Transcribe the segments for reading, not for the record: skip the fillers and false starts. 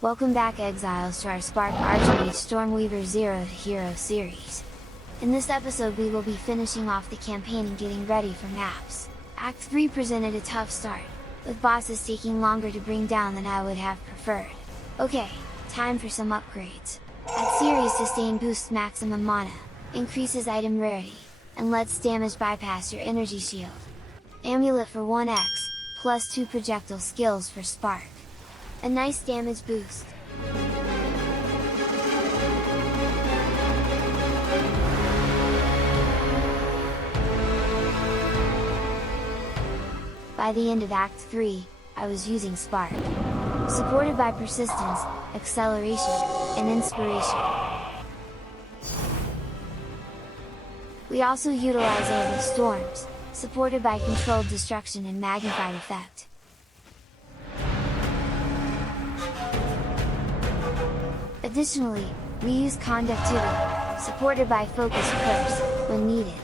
Welcome back Exiles to our Spark Archmage Stormweaver Zero Hero series. In this episode we will be finishing off the campaign and getting ready for maps. Act 3 presented a tough start, with bosses taking longer to bring down than I would have preferred. Okay, time for some upgrades. Act Series Sustain boosts maximum mana, increases item rarity, and lets damage bypass your energy shield. Amulet for 1x, plus 2 projectile skills for Spark. A nice damage boost. By the end of Act 3, I was using Spark, supported by Persistence, Acceleration, and Inspiration. We also utilize Orbital Storms, supported by Controlled Destruction and Magnified Effect. Additionally, we use Conductivity, supported by Focus Curse, when needed.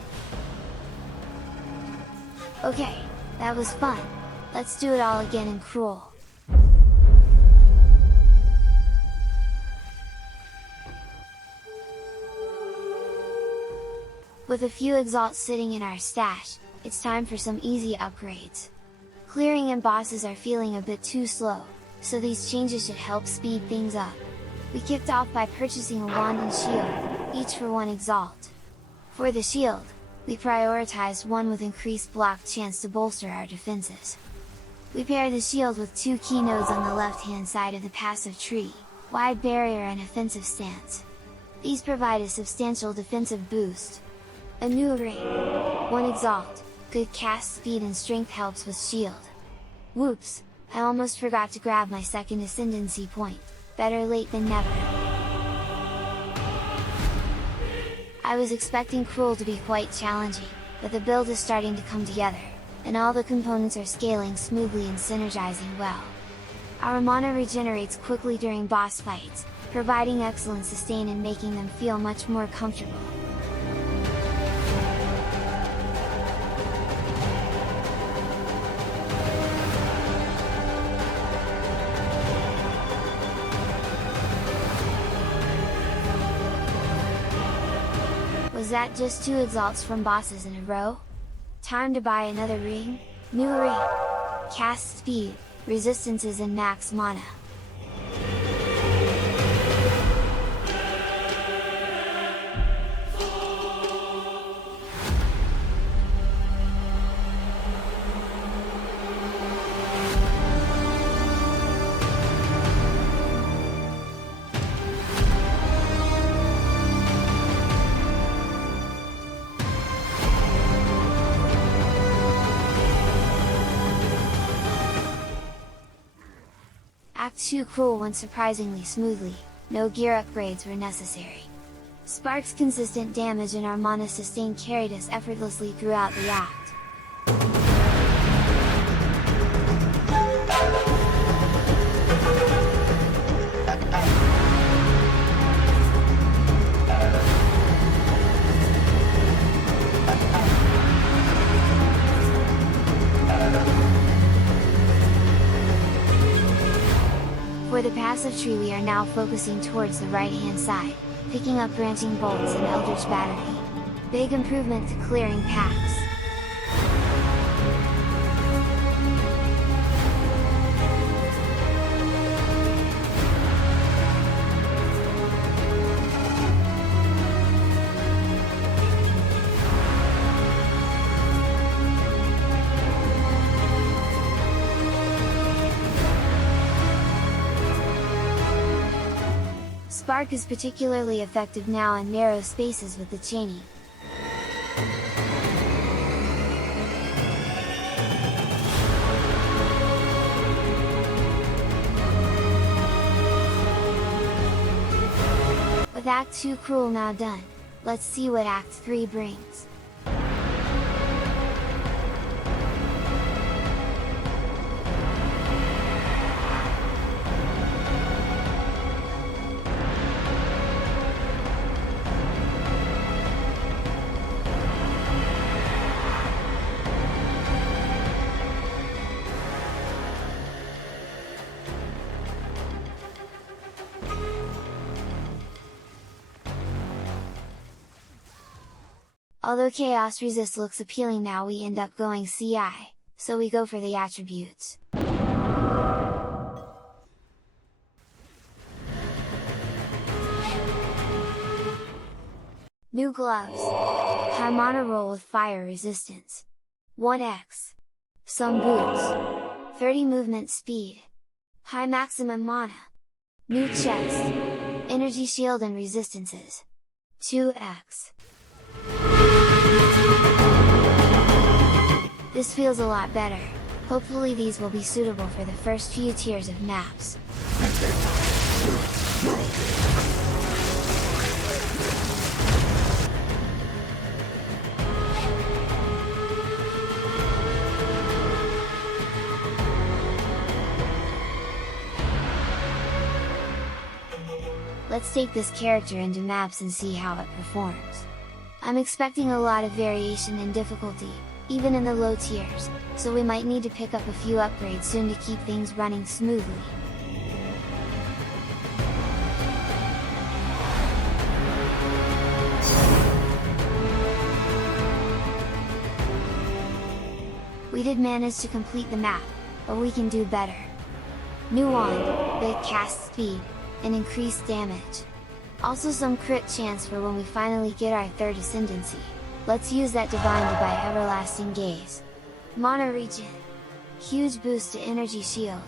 Okay, that was fun, let's do it all again in Cruel. With a few exalts sitting in our stash, it's time for some easy upgrades. Clearing and bosses are feeling a bit too slow, so these changes should help speed things up. We kicked off by purchasing a wand and shield, each for 1 exalt. For the shield, we prioritized one with increased block chance to bolster our defenses. We pair the shield with 2 key nodes on the left hand side of the passive tree, Wide Barrier and Offensive Stance. These provide a substantial defensive boost. A new ring, 1 exalt, good cast speed and strength helps with shield. Whoops, I almost forgot to grab my second ascendancy point. Better late than never. I was expecting Cruel to be quite challenging, but the build is starting to come together, and all the components are scaling smoothly and synergizing well. Our mana regenerates quickly during boss fights, providing excellent sustain and making them feel much more comfortable. Was that just 2 exalts from bosses in a row? Time to buy another ring? New ring! Cast speed, resistances and max mana. Act 2 Cruel went surprisingly smoothly, no gear upgrades were necessary. Spark's consistent damage and our mana sustain carried us effortlessly throughout the act. For the passive tree we are now focusing towards the right hand side, picking up Branching Bolts and Eldritch Battery. Big improvement to clearing packs. Spark is particularly effective now in narrow spaces with the chaining. With Act 2 Cruel now done, let's see what Act 3 brings. Although Chaos Resist looks appealing now, we end up going CI, so we go for the attributes. New gloves. High mana roll with fire resistance. 1x. Some boots. 30 movement speed. High maximum mana. New chest. Energy shield and resistances. 2x. This feels a lot better. Hopefully these will be suitable for the first few tiers of maps. Let's take this character into maps and see how it performs. I'm expecting a lot of variation in difficulty, even in the low tiers, so we might need to pick up a few upgrades soon to keep things running smoothly. We did manage to complete the map, but we can do better. New wand, big cast speed, and increased damage. Also some crit chance for when we finally get our third ascendancy. Let's use that divine to buy everlasting gaze. Mana regen. Huge boost to energy shield.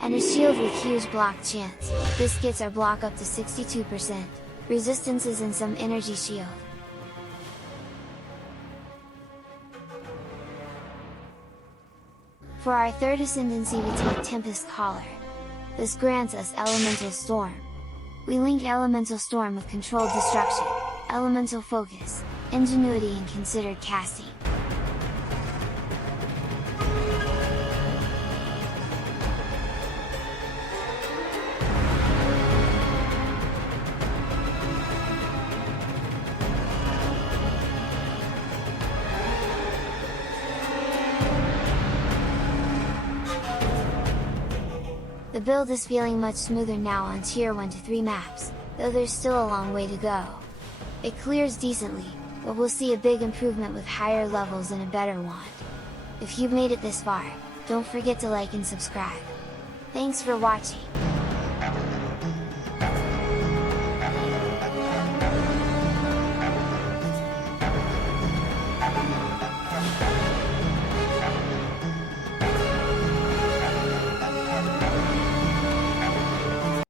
And a shield with huge block chance. This gets our block up to 62%, resistances and some energy shield. For our third ascendancy we take Tempest Collar. This grants us Elemental Storm. We link Elemental Storm with Controlled Destruction, Elemental Focus, Ingenuity and Considered Casting. The build is feeling much smoother now on tier 1 to 3 maps, though there's still a long way to go. It clears decently, but we'll see a big improvement with higher levels and a better wand. If you've made it this far, don't forget to like and subscribe. Thanks for watching!